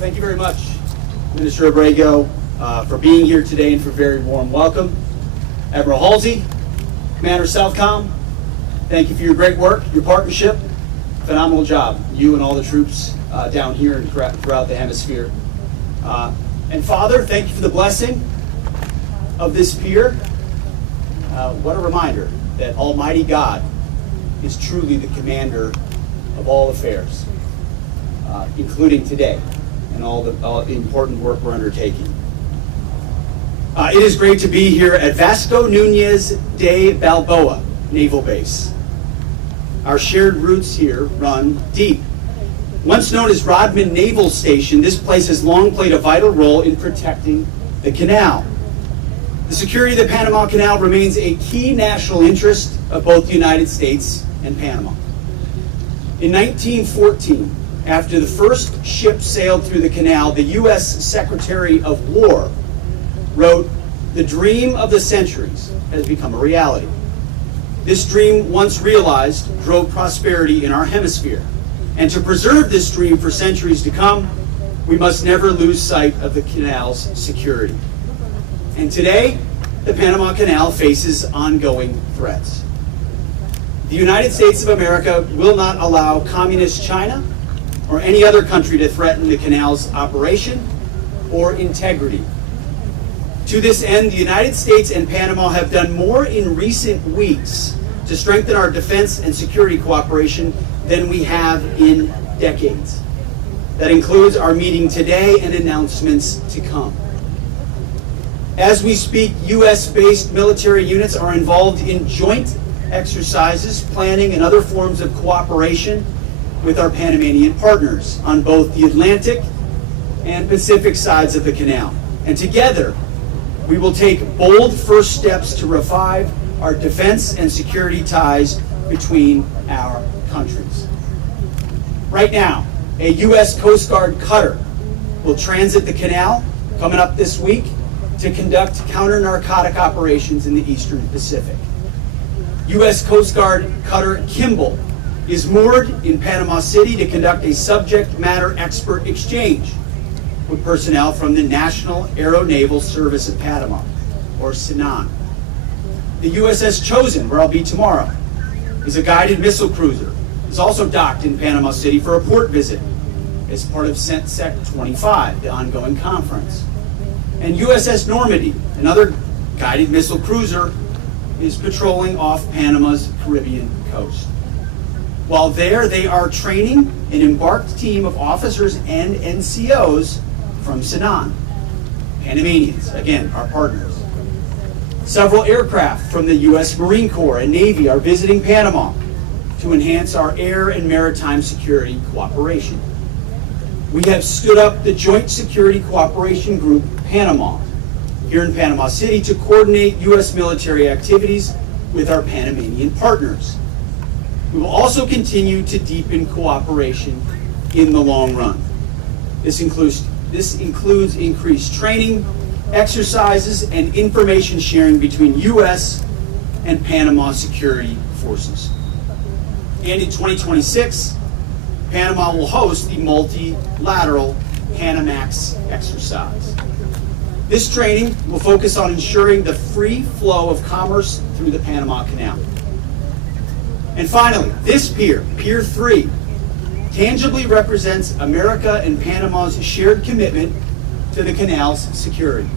Thank you very much, Minister Abrego, for being here today and for a very warm welcome. Admiral Halsey, Commander Southcom, thank you for your great work, your partnership. Phenomenal job, you and all the troops down here and throughout the hemisphere. And Father, thank you for the blessing of this pier. What a reminder that Almighty God is truly the commander of all affairs, including today and all the important work we're undertaking. It is great to be here at Vasco Núñez de Balboa Naval Base. Our shared roots here run deep. Once known as Rodman Naval Station, this place has long played a vital role in protecting the canal. The security of the Panama Canal remains a key national interest of both the United States and Panama. In 1914, after the first ship sailed through the canal, the U.S. Secretary of War wrote, "The dream of the centuries has become a reality." This dream, once realized, drove prosperity in our hemisphere. And to preserve this dream for centuries to come, we must never lose sight of the canal's security. And today, the Panama Canal faces ongoing threats. The United States of America will not allow communist China or any other country to threaten the canal's operation or integrity. To this end, the United States and Panama have done more in recent weeks to strengthen our defense and security cooperation than we have in decades. That includes our meeting today and announcements to come. As we speak, U.S.-based military units are involved in joint exercises, planning, and other forms of cooperation with our Panamanian partners on both the Atlantic and Pacific sides of the canal. And together, we will take bold first steps to revive our defense and security ties between our countries. Right now, a U.S. Coast Guard cutter will transit the canal coming up this week to conduct counter-narcotic operations in the Eastern Pacific. U.S. Coast Guard cutter Kimball is moored in Panama City to conduct a subject matter expert exchange with personnel from the National Aeronaval Service of Panama, or SENAN. The USS Chosen, where I'll be tomorrow, is a guided missile cruiser. It's also docked in Panama City for a port visit as part of CENTSEC 25, the ongoing conference. And USS Normandy, another guided missile cruiser, is patrolling off Panama's Caribbean coast. While there, they are training an embarked team of officers and NCOs from SENAN, Panamanians, again, our partners. Several aircraft from the U.S. Marine Corps and Navy are visiting Panama to enhance our air and maritime security cooperation. We have stood up the Joint Security Cooperation Group, Panama, here in Panama City to coordinate U.S. military activities with our Panamanian partners. We will also continue to deepen cooperation in the long run. This includes increased training, exercises, and information sharing between U.S. and Panama security forces. And in 2026, Panama will host the multilateral Panamax exercise. This training will focus on ensuring the free flow of commerce through the Panama Canal. And finally, this pier, Pier 3, tangibly represents America and Panama's shared commitment to the canal's security.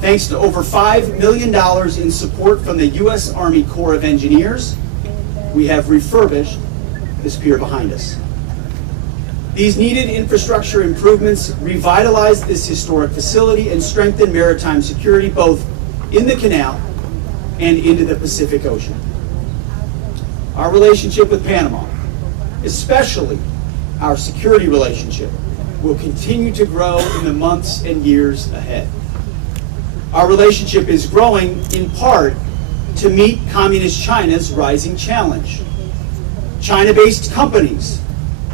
Thanks to over $5 million in support from the U.S. Army Corps of Engineers, we have refurbished this pier behind us. These needed infrastructure improvements revitalize this historic facility and strengthen maritime security both in the canal and into the Pacific Ocean. Our relationship with Panama, especially our security relationship, will continue to grow in the months and years ahead. Our relationship is growing in part to meet Communist China's rising challenge. China-based companies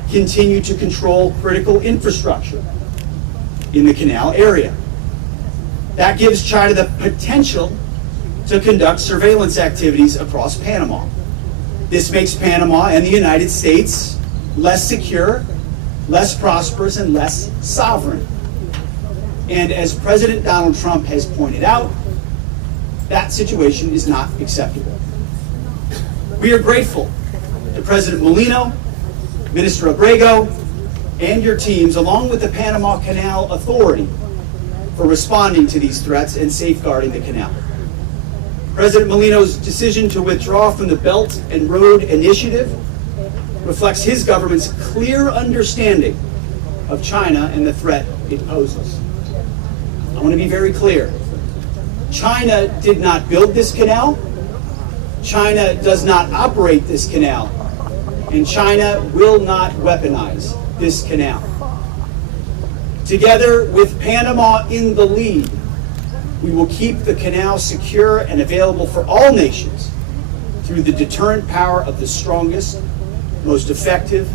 continue to control critical infrastructure in the canal area. That gives China the potential to conduct surveillance activities across Panama. This makes Panama and the United States less secure less prosperous, and less sovereign. And as President Donald Trump has pointed out, that situation is not acceptable. We are grateful to President Molino, Minister Abrego, and your teams, along with the Panama Canal Authority, for responding to these threats and safeguarding the canal. President Molino's decision to withdraw from the Belt and Road Initiative reflects his government's clear understanding of China and the threat it poses. I want to be very clear. China did not build this canal. China does not operate this canal. And China will not weaponize this canal. Together with Panama in the lead, we will keep the canal secure and available for all nations through the deterrent power of the strongest, most effective,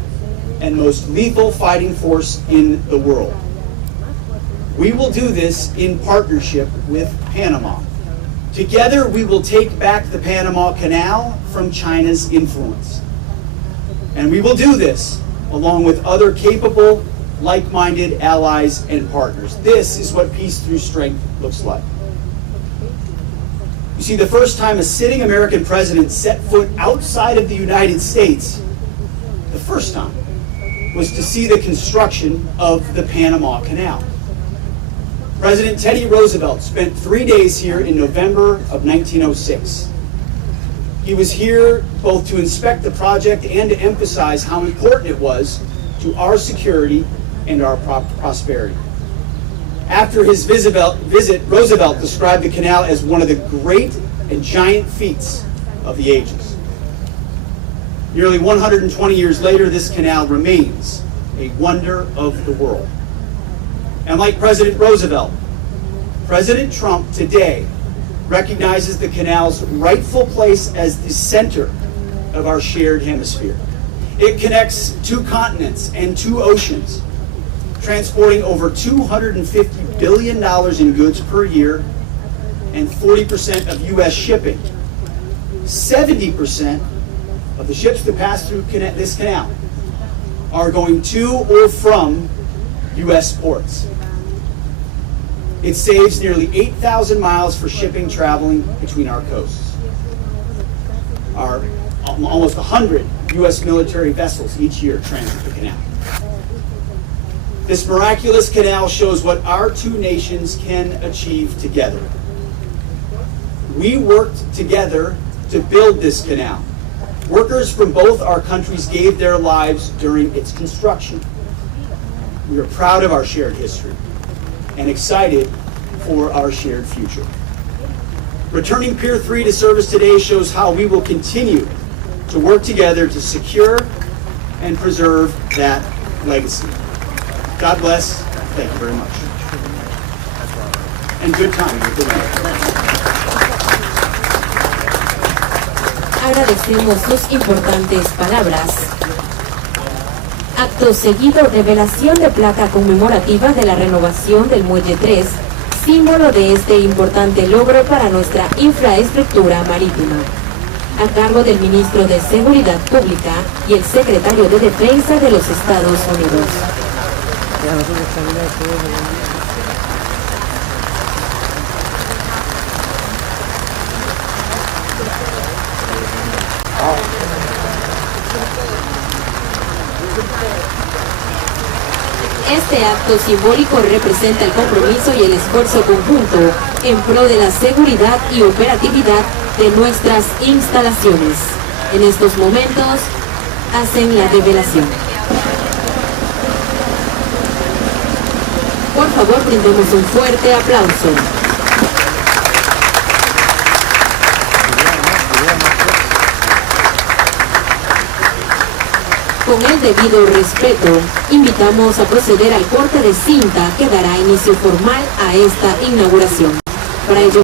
and most lethal fighting force in the world. We will do this in partnership with Panama. Together, we will take back the Panama Canal from China's influence. And we will do this along with other capable, like-minded allies and partners. This is what peace through strength looks like. You see, the first time a sitting American president set foot outside of the United States, the first time, was to see the construction of the Panama Canal. President Teddy Roosevelt spent 3 days here in November of 1906. He was here both to inspect the project and to emphasize how important it was to our security and our prosperity. After his visit, Roosevelt described the canal as one of the great and giant feats of the ages. Nearly 120 years later, this canal remains a wonder of the world. And like President Roosevelt, President Trump today recognizes the canal's rightful place as the center of our shared hemisphere. It connects 2 continents and 2 oceans, transporting over $250 billion in goods per year and 40% of U.S. shipping. 70% of the ships that pass through this canal are going to or from U.S. ports. It saves nearly 8,000 miles for shipping traveling between our coasts. Almost 100 U.S. military vessels each year transit the canal. This miraculous canal shows what our 2 nations can achieve together. We worked together to build this canal. Workers from both our countries gave their lives during its construction. We are proud of our shared history and excited for our shared future. Returning Pier 3 to service today shows how we will continue to work together to secure and preserve that legacy. God bless. Thank you very much. And good time. Agradecemos sus importantes palabras. Acto seguido, revelación de placa conmemorativa de la renovación del Muelle 3, símbolo de este importante logro para nuestra infraestructura marítima, a cargo del Ministro de Seguridad Pública y el Secretario de Defensa de los Estados Unidos. Este acto simbólico representa el compromiso y el esfuerzo conjunto en pro de la seguridad y operatividad de nuestras instalaciones. En estos momentos hacen la revelación. Por favor, brindemos un fuerte aplauso. Con el debido respeto, invitamos a proceder al corte de cinta que dará inicio formal a esta inauguración. Para ello,